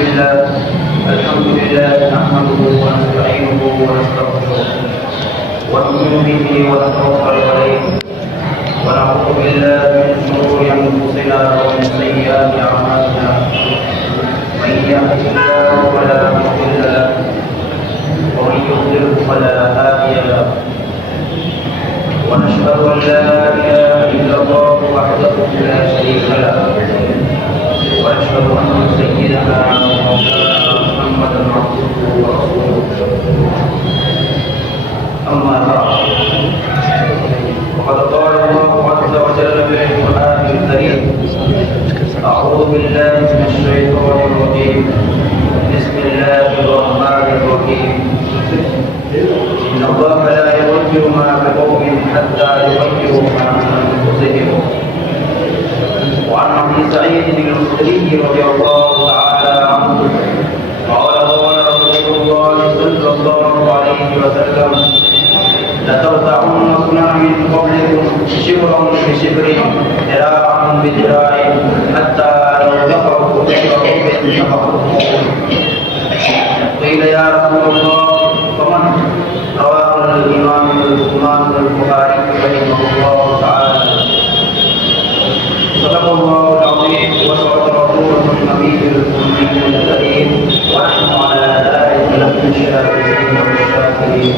الحمد لله نحمده ونستعينه ونستغفره ونؤمن به ونتوكل عليه ونعوذ بالله من شرور انفسنا ومن سيئات اعمالنا من يهده الله فلا مضل له ومن يضلل فلا هادي له ونشهد ان لا اله الا الله وحده لا شريك له واشهد ان سيدنا ومولانا محمدا عبده ورسوله اما بعد فقد قال الله عز وجل في القران الكريم اعوذ بالله من الشيطان الرجيم بسم الله الرحمن الرحيم ان الله لا يغير ما بقوم حتى يغيروا ما بانفسهم وعن ابي سعيد الخدري رضي الله تعالى عنه قال قال رسول الله صلى الله عليه وسلم لترفعن سنن من قبلكم شبرا بشبر ذراعا بذراع حتى لو نفروا نفروا قيل يا رسول الله فمن رواه الامام البخاري رحمه الله تعالى صدق الله العظيم وصدق رسوله النبي الامي الكريم ونحن على ذلك لمن الشاكرين والشاكرين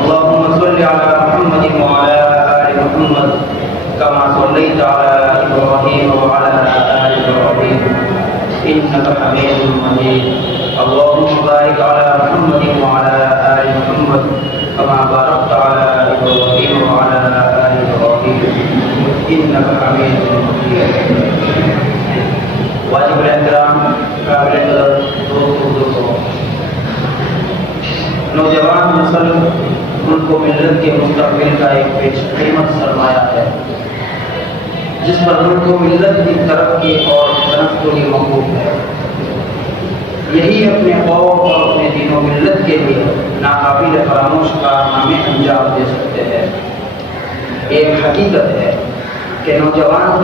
اللهم صل على محمد وعلى ال محمد كما صليت على ابراهيم وعلى ال ابراهيم انك حميد مجيد اللهم بارك على محمد وعلى ال محمد كما باركت على ابراهيم وعلى ال ابراهيم انك حميد مجيد واجب الاحترام قابل قدر دوستوں نوجوان نسل ملک و ملت کے مستقبل کا ایک بیش قیمت سرمایہ ہے جس پر ملک و ملت کی ترقی اور تنقلی موقوف ہے یہی اپنے قوم اور اپنے دین و ملت کے لیے ناقابل فراموش کارنامے انجام دے سکتے ہیں ایک حقیقت ہے کہ نوجوان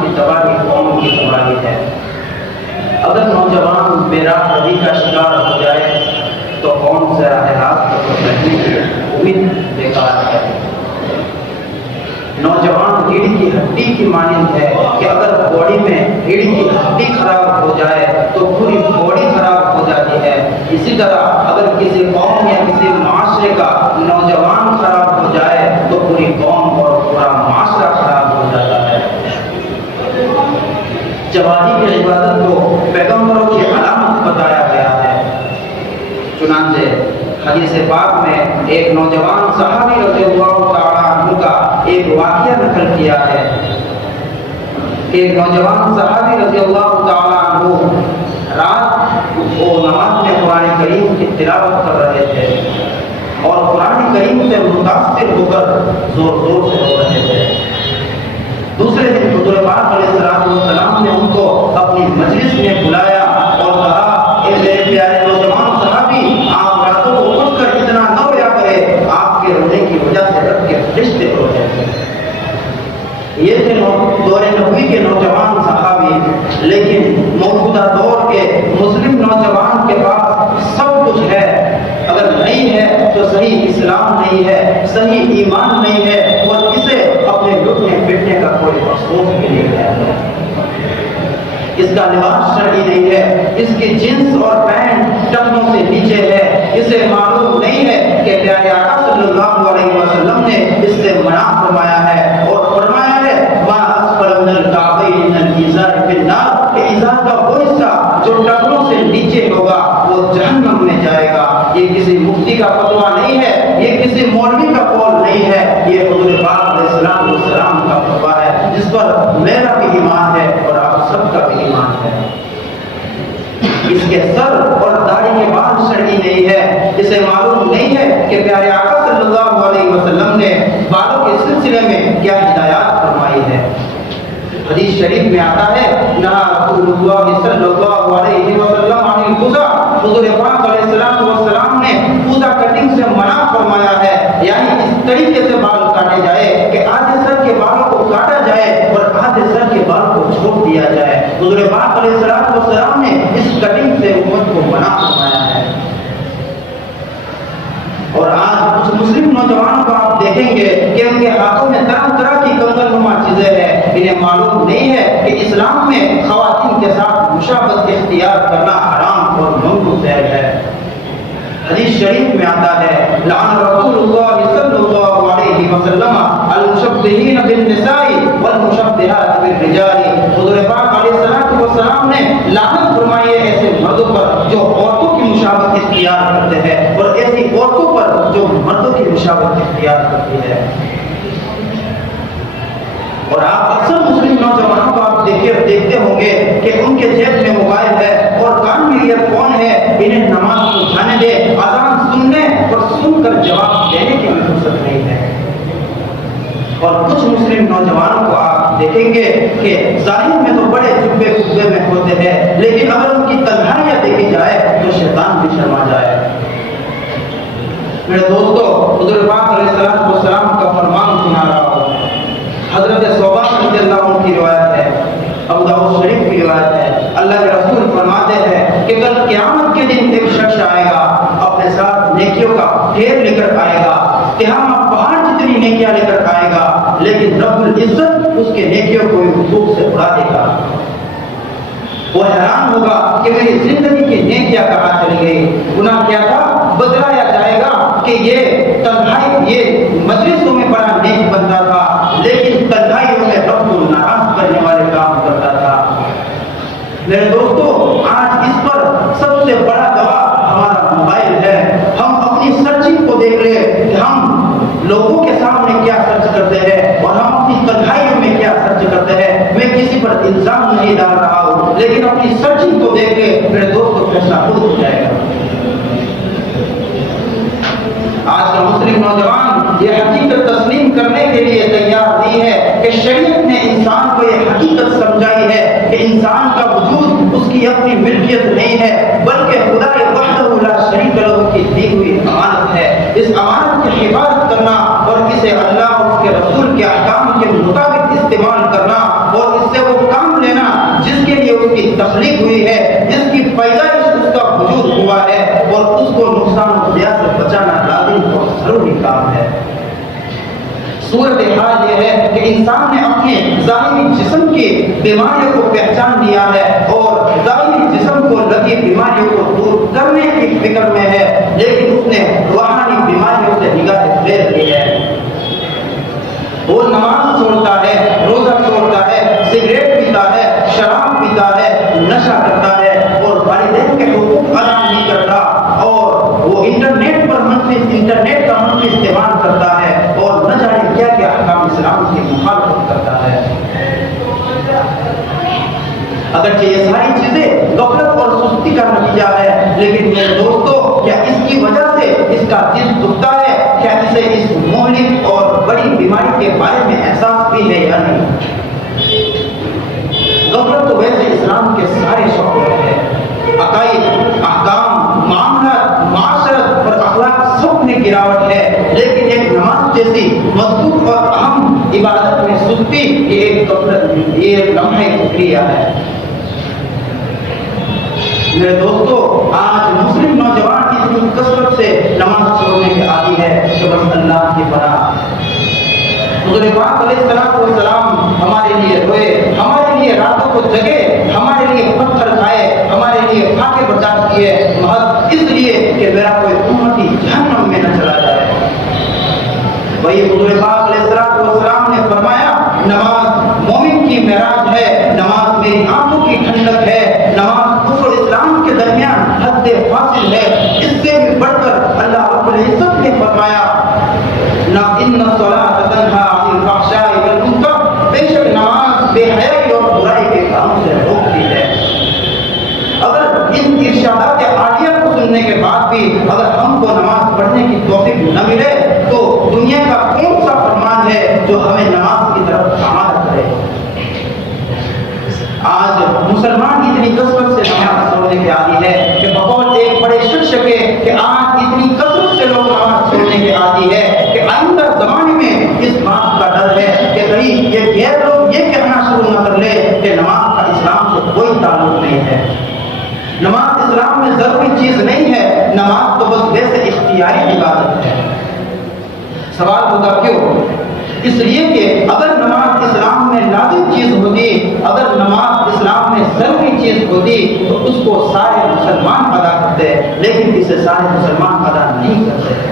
کی تباہی قوم کی تباہی ہے اگر نوجوان بے راہ روی کا شکار ہو جائے تو قوم سے راہ راست کو پکڑنے کی امید بیکار ہے نوجوان ریڑھ کی ہڈی کی مانند ہے کہ اگر باڈی میں ریڑھ کی ہڈی خراب ہو جائے تو پوری باڈی خراب ہو جاتی ہے اسی طرح اگر کسی قوم یا کسی معاشرے کا نوجوان خراب ہو جائے تو پوری قوم اور پورا معاشرہ خراب ہو جاتا ہے جوانی کی عبادت کو پیغمبروں کی علامت بتایا گیا ہے چنانچہ حدیث پاک میں ایک نوجوان صحابی رضی اللہ تعالیٰ عنہ کا ایک واقعہ نقل کیا ہے ایک نوجوان صحابی رضی اللہ تعالیٰ عنہ رات وہ نماز میں قرآن کریم کی تلاوت کر رہے تھے اور قرآن کریم سے متاثر ہو کر زور زور سے رو رہے تھے دوسرے دن حضور پاک علیہ السلام نے ان کو اپنی مجلس میں بلایا اور کہا اے میرے پیارے نوجوان صحابی آپ راتوں کو اٹھ کر اتنا نہ رویا کرے آپ کے رونے کی وجہ سے رب کے فرشتے رو رہے تھے یہ تھے دور نبوی کے نوجوان صحابی لیکن موجودہ دور کے مسلم نوجوان کے پاس سب کچھ ہے اگر نہیں ہے تو صحیح اسلام نہیں ہے صحیح ایمان نہیں ہے اور اسے اپنے لٹنے پٹنے کا کوئی افسوس بھی نہیں ہے اس کا لباس شرعی نہیں ہے اس کی جنس اور پینٹ ٹخنوں سے نیچے ہے اسے معلوم نہیں ہے کہ پیارے آقا صلی اللہ علیہ وسلم نے اس سے منع فرمایا ہے اور فرمایا ہے ما اسفل من الکعبین من الازار فی النار کہ ازار کا وہ حصہ جو ٹخنوں سے نیچے ہوگا وہ جہنم میں جائے گا یہ کسی مفتی کا فتویٰ نہیں ہے یہ کسی مولوی کا قول نہیں ہے یہ حضور پاک علیہ السلام کا فتویٰ ہے جس پر میرا بھی ایمان ہے اور آپ سب کا بھی ایمان ہے اس کے سر اور داڑھی کے بال شرعی نہیں ہے اسے معلوم نہیں ہے کہ پیارے آقا صلی اللہ علیہ وسلم نے بالوں کے سلسلے میں کیا ہدایات فرمائی ہے حدیث شریف میں آتا ہے نہا رسول اللہ صلی اللہ علیہ وسلم عن القضا حضور پاک علیہ السلام نے قضا کٹنگ سے منع فرمایا ہے یعنی اس طریقے سے بال کاٹے جائے کہ آدھے سر کے بالوں کو کاٹا جائے اور آدھے سر کے بال کو چھوڑ دیا جائے حضور پاک علیہ السلام نے اس کٹنگ سے امت کو بنا فرمایا ہے. اور آج کچھ مسلم نوجوانوں کو آپ دیکھیں گے کہ ان کے ہاتھوں میں طرح طرح کی کنگن نما چیزیں ہیں. انہیں معلوم نہیں ہے کہ اسلام میں خواتین کے ساتھ مشابہت اختیار کرنا حرام اور ممنوع ہے. حدیث شریف میں آتا ہے لعن رسول اللہ صلی اللہ علیہ وسلم المشبہین بالنساء والمشبہات بالرجال. حضور پاک علیہ السلام نے لعنت فرمائی ہے ایسے مردوں پر جو عورتوں کی مشابہت اختیار کرتے ہیں اور ایسی عورتوں پر جو مردوں کی مشابہت اختیار کرتی ہے. اور آپ اکثر مسلم نوجوانوں کو آپ دیکھتے ہوں گے کہ ان کے جیب میں موبائل ہے اور کان میں ایئر فون ہے. انہیں نماز کو جانے دے, اذان سننے اور سن کر جواب دینے کی بھی فرصت نہیں ہے. اور کچھ مسلم نوجوانوں کو آپ دیکھیں گے کہ ظاہر میں تو بڑے جبے کبے میں ہوتے ہیں, لیکن اگر ان کی تنہائیاں دیکھی جائے تو شیطان بھی شرما جائے. میرے دوستو, حضور پاک علیہ السلام کا فرمان سنا رہا ہوں. حضرت صوبان رضی اللہ عنہ کی روایت ہے, ابو داؤد شریف کی روایت ہے. اللہ کے رسول فرماتے ہیں کہ کل قیامت کے دن ایک شخص آئے گا, اپنے ساتھ نیکیوں کا ڈھیر لے کر آئے گا, تہامہ پہاڑ جتنی نیکیاں لے کر آئے گا, لیکن رب العزت اس کے نیکیوں کو حقوق سے اڑا دے گا. وہ حیران ہوگا کہ میری زندگی کی نیکیاں کہاں چلی گئی, گناہ کیا تھا. بتلایا جائے گا کہ یہ تنہائی, یہ مجلسوں میں بڑا نیک بنتا تھا, لیکن تنہائیوں میں رب کو ناراض کرنے والے کام کرتا تھا. میرے دوستو, آج اس پر سب سے بڑا گواہ ہمارا موبائل ہے. ہم اپنی سرچنگ کو دیکھ لیں کہ ہم لوگوں کے سامنے کیا سرچ کرتے ہیں اور ہم اپنی تنہائیوں میں کیا سرچ کرتے ہیں. میں کسی پر الزام نہیں ڈال رہا ہوں, لیکن اپنی سرچنگ کو دیکھ لیں, میرے دوستو فیصلہ خود ہو جائے گا. آج کا مسلم نوجوان یہ حقیقت تسلیم کرنے کے لیے تیار نہیں ہے کہ شریعت نے انسان کو یہ حقیقت سمجھائی ہے کہ انسان کا وجود اس کی اپنی ملکیت نہیں ہے, بلکہ خدا وحدہ لا شریک لہ کی دی ہوئی امانت ہے. اس امانت کی حفاظت کرنا اور اسے اللہ اور اس کے رسول کے احکام کے مطابق استعمال کرنا اور اس سے وہ کام لینا جس کے لیے اس کی تخلیق ہوئی ہے, جس کی پیدائش اس کا وجود ہوا ہے, اور اس کو نقصان و ضیاع سے بچانا لازم اور ضروری کام ہے. صورتحال یہ ہے کہ انسان نے اپنے ظاہری جسم کی بیماریوں کو پہچان لیا ہے اور ظاہری جسم کو لگی بیماریوں کو دور کرنے کی فکر میں ہے, لیکن اس نے روحانی بیماریوں سے نگاہ پھیر لی ہے. وہ نماز چھوڑتا ہے, روزہ چھوڑتا ہے, سگریٹ پیتا ہے, شراب پیتا ہے, نشہ کرتا ہے اور والدین کے حقوق ادا نہیں کرتا, اور وہ انٹرنیٹ کا منفی استعمال کرتا ہے اور نہ جانے کیا کیا احکام اسلام کی مخالفت کرتا ہے. اگرچہ یہ ساری چیزیں غفلت اور سستی کا نتیجہ ہے, لیکن میرے دوستو, کیا اس کی وجہ سے اس کا دل دکھتا ہے؟ کیا اسے اس مہلک اور بڑی بیماری کے بارے میں احساس بھی ہے یا نہیں؟ غفلت تو ویسے اسلام کے سارے شعبوں ہیں. عقائد, احکام, معاملات, معاشرت اور اخلاق سب میں گراوٹ ہے, لیکن ایک نماز جیسی مضبوط اور اہم عبادت میں سستی یہ ایک غفلت, یہ ایک لمحہ فکریہ ہے. میرے دوستو, آج مسلم نوجوان اتنی کثرت سے نماز چھوڑنے کے عادی ہے کہ بس اللہ کی پناہ. حضور پاک علیہ السلام ہمارے لیے روئے, ہمارے لیے راتوں کو جگے, ہمارے لیے پتھر کھائے, ہمارے لیے فاقے برداشت کیے, محض اس لیے کہ میرا کوئی امتی جہنم میں نہ چلا جائے. وہی حضور پاک علیہ السلام نے فرمایا, نماز مومن کی معراج ہے, نماز میری آنکھوں کی ٹھنڈک ہے, نماز کفر و اسلام کے درمیان حد فاصل ہے. اس سے بھی بڑھ کر اللہ رب العزت نے فرمایا, نہ ان الصلاۃ تنہی عن الفحشاء والمنکر, بے شک نماز بے حیائی اور برائی کے کاموں سے روکتی ہے. اگر ان ارشادات عالیہ کو سننے کے بعد بھی اگر ہم کو نماز پڑھنے کی توفیق نہ ملے تو دنیا کا کون سا فرمان ہے جو ہمیں نماز کی طرف آمادہ کرے؟ آج مسلمان اتنی کثرت سے نماز چھوڑنے کے عادی ہے کہ بقول ایک بڑے شخص کے کہ آج اتنی کثرت سے لوگ نماز چھوڑنے کے عادی ہے کہ آئندہ زمانے میں اس بات کا ڈر ہے کہ کہیں یہ غیر لوگ یہ کہنا شروع نہ کر لے کہ نماز کا اسلام سے کوئی تعلق نہیں ہے۔ نماز اسلام میں ضروری چیز نہیں ہے، نماز تو بس ویسے اختیاری عبادت ہے۔ سوال ہوگا کیوں؟ اس لیے کہ اگر نماز اسلام میں لازم چیز ہوتی، اگر نماز اسلام میں ضروری چیز ہوتی تو اس کو سارے مسلمان ادا کرتے، لیکن اسے سارے مسلمان ادا نہیں کرتے۔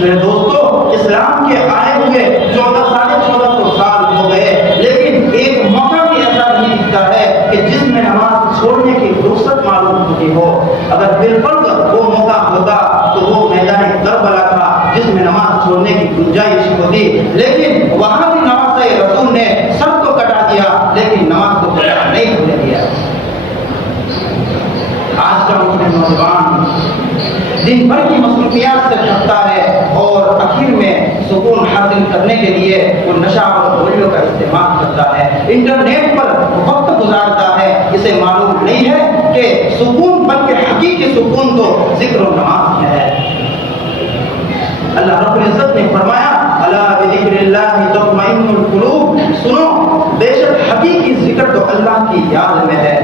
میرے دوستو، اسلام کے آئے ہوئے 1400 سال ہو گئے، لیکن ایک موقع بھی ایسا نہیں دکھتا ہے کہ جس میں نماز چھوڑنے کی رخصت معلوم ہوتی ہو۔ اگر بالفرض وہ موقع ہوتا تو وہ میدان کربلا تھا جس میں نماز چھوڑنے کی گنجائش ہوتی، لیکن وہاں بھی نماز رسول نے سب کو کٹا دیا، لیکن نماز کو کٹا نہیں ہونے دیا۔ آج کا مسلم نوجوان دن بھر کی مصروفیات سے تھکتا ہے اور آخر میں سکون حاصل کرنے کے لیے وہ نشہ اور گولیوں کا استعمال کرتا ہے، انٹرنیٹ پر وقت گزارتا ہے۔ اسے معلوم نہیں ہے کہ سکون بلکہ حقیقی سکون تو ذکر و نماز میں ہے۔ اللہ رب العزت نے فرمایا الا بذکر اللہ تطمئن القلوب، سنو بے شک حقیقی ذکر تو اللہ کی یاد میں ہے۔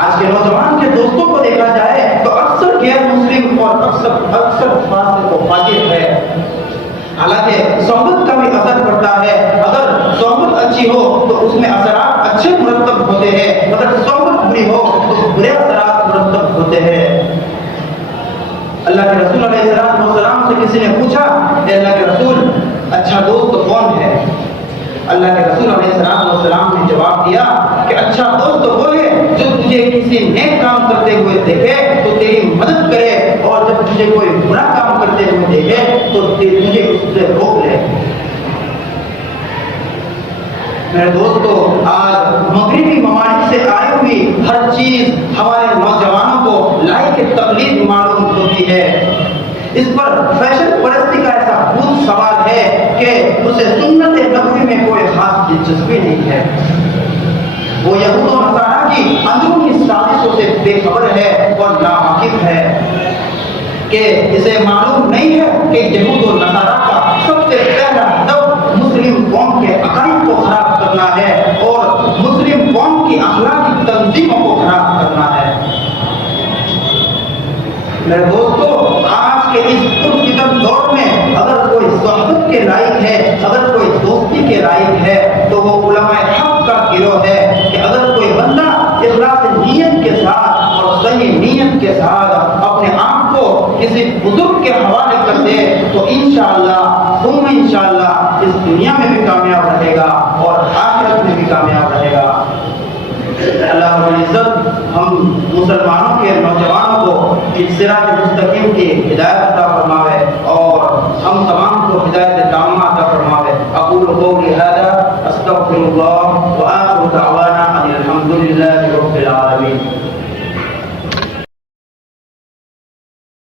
آج کے نوجوان کے دوستوں کو دیکھا جائے تو اکثر غیر مسلم اور اکثر فاسق و فاجر ہے۔ حالانکہ صحبت کا بھی اثر پڑتا ہے، اگر صحبت اچھی ہو تو اس میں اثرات اچھے مرتب ہوتے ہیں، اگر صحبت بری ہو تو برے اثرات مرتب ہوتے ہیں۔ اللہ کے رسول علیہ السلام سے کسی نے پوچھا کہ اللہ کے رسول اچھا دوست کون ہے؟ اللہ کے رسول علیہ السلام نے جواب دیا کہ اچھا دوست وہ ہے جو تجھے کسی نیک کام کرتے ہوئے دیکھے تو تیری مدد کرے، اور جب تجھے کوئی برا کام کرتے ہوئے دیکھے تو تجھے اس سے روک لے۔ میرے دوستو، آج مغربی ممالک سے آئی ہوئی ہر چیز ہمارے نوجوانوں کو لائق تقلید معلوم ہوتی ہے۔ اس پر فیشن پرستی کا ایسا بہت سوال ہے کہ اسے سنت نبوی میں کوئی خاص دلچسپی نہیں ہے۔ وہ یہود و نصارہ کی اندرونی سازشوں سے بے خبر ہے اور ناواقف ہے کہ اسے معلوم نہیں ہے کہ یہود و نصارہ کا سب سے پہلا ہدف مسلم قوم کے عقائد کو خراب کرنا ہے اور مسلم قوم کی اخلاقی تنظیموں کو خراب کرنا ہے۔ میرے دوستو، آج کے اس پرفتن دور میں اگر کوئی صحبت کے لائق ہے، اگر کوئی دوستی کے لائق ہے تو وہ علماء حق کا گروہ ہے کہ اگر کوئی بندہ اخلاص نیت کے ساتھ اور صحیح نیت کے ساتھ اپنے آپ کو کسی بزرگ کے حوالے کر دے تو انشاءاللہ اس دنیا میں بھی کامیاب رہے گا اور آخرت میں بھی کامیاب رہے گا۔ اللہ رب العزت ہم مسلمانوں کے نوجوانوں کو صراط مستقیم کی ہدایت عطا فرماوے اور ہم تمام کو ہدایت تامہ عطا فرماوے۔ اقول قولی ھذا استغفر اللہ وآخر دعوانا ان الحمد للہ